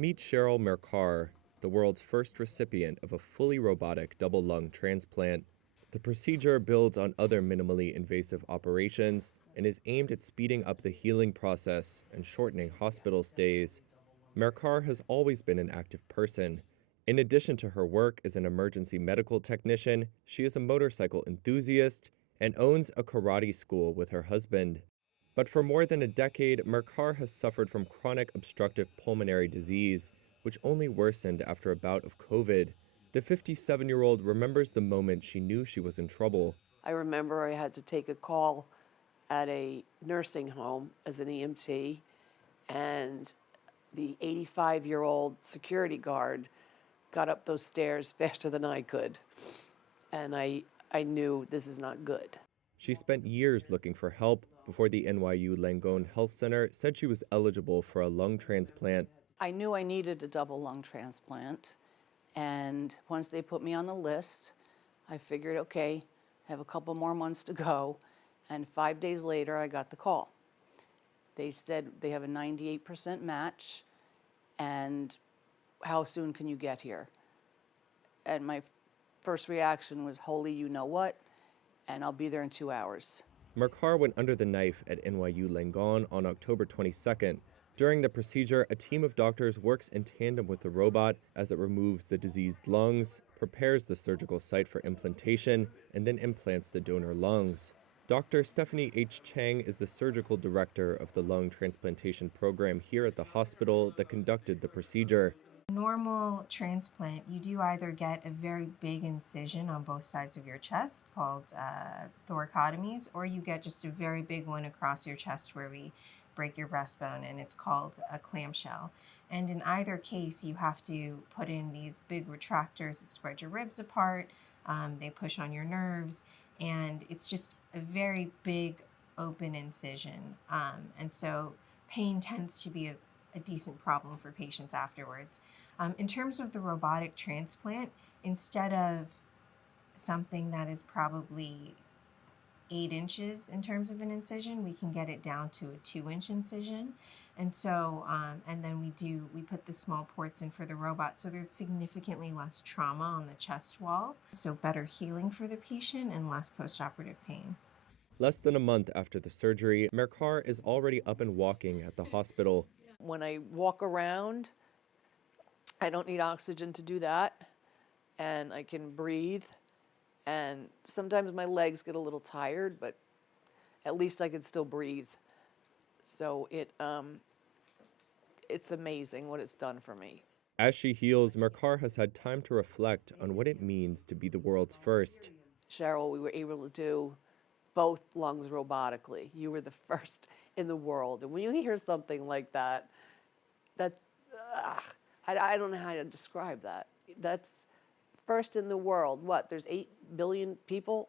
Meet Cheryl Mercar, the world's first recipient of a fully robotic double lung transplant. The procedure builds on other minimally invasive operations and is aimed at speeding up the healing process and shortening hospital stays. Mercar has always been an active person. In addition to her work as an emergency medical technician, she is a motorcycle enthusiast and owns a karate school with her husband. But for more than a decade, Mercar has suffered from chronic obstructive pulmonary disease, which only worsened after a bout of COVID. The 57-year-old remembers the moment she knew she was in trouble. I remember I had to take a call at a nursing home as an EMT, and the 85-year-old security guard got up those stairs faster than I could. And I knew this is not good. She spent years looking for help before the NYU Langone Health Center said she was eligible for a lung transplant. I knew I needed a double lung transplant, and once they put me on the list, I figured, okay, I have a couple more months to go, and 5 days later, I got the call. They said they have a 98% match, and how soon can you get here? And my first reaction was, holy you know what, and I'll be there in 2 hours. Mercar went under the knife at NYU Langone on October 22nd. During the procedure, a team of doctors works in tandem with the robot as it removes the diseased lungs, prepares the surgical site for implantation, and then implants the donor lungs. Dr. Stephanie H. Chang is the surgical director of the lung transplantation program here at the hospital that conducted the procedure. Normal transplant, you do either get a very big incision on both sides of your chest called thoracotomies, or you get just a very big one across your chest where we break your breastbone, and it's called a clamshell. And in either case, you have to put in these big retractors that spread your ribs apart. They push on your nerves, and it's just a very big open incision. And so pain tends to be a decent problem for patients afterwards. In terms of the robotic transplant, instead of something that is probably 8 inches in terms of an incision, we can get it down to a 2-inch incision. And so, and then we put the small ports in for the robot, so there's significantly less trauma on the chest wall, so better healing for the patient and less postoperative pain. Less than a month after the surgery, Mercar is already up and walking at the hospital. When I walk around, I don't need oxygen to do that, and I can breathe. And sometimes my legs get a little tired, but at least I can still breathe. So it's amazing what it's done for me. As she heals, Mercar has had time to reflect on what it means to be the world's first. Cheryl, we were able to do both lungs robotically. You were the first in the world. And when you hear something like that, I don't know how to describe that. That's first in the world. What, there's 8 billion people?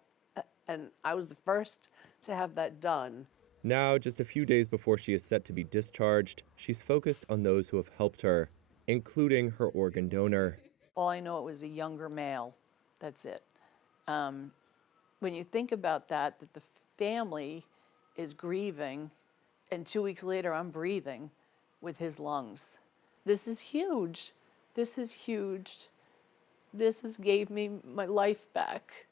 And I was the first to have that done. Now, just a few days before she is set to be discharged, she's focused on those who have helped her, including her organ donor. All I know, it was a younger male. That's it. When you think about that the family is grieving, and 2 weeks later I'm breathing with his lungs. This is huge. This is huge. This has gave me my life back.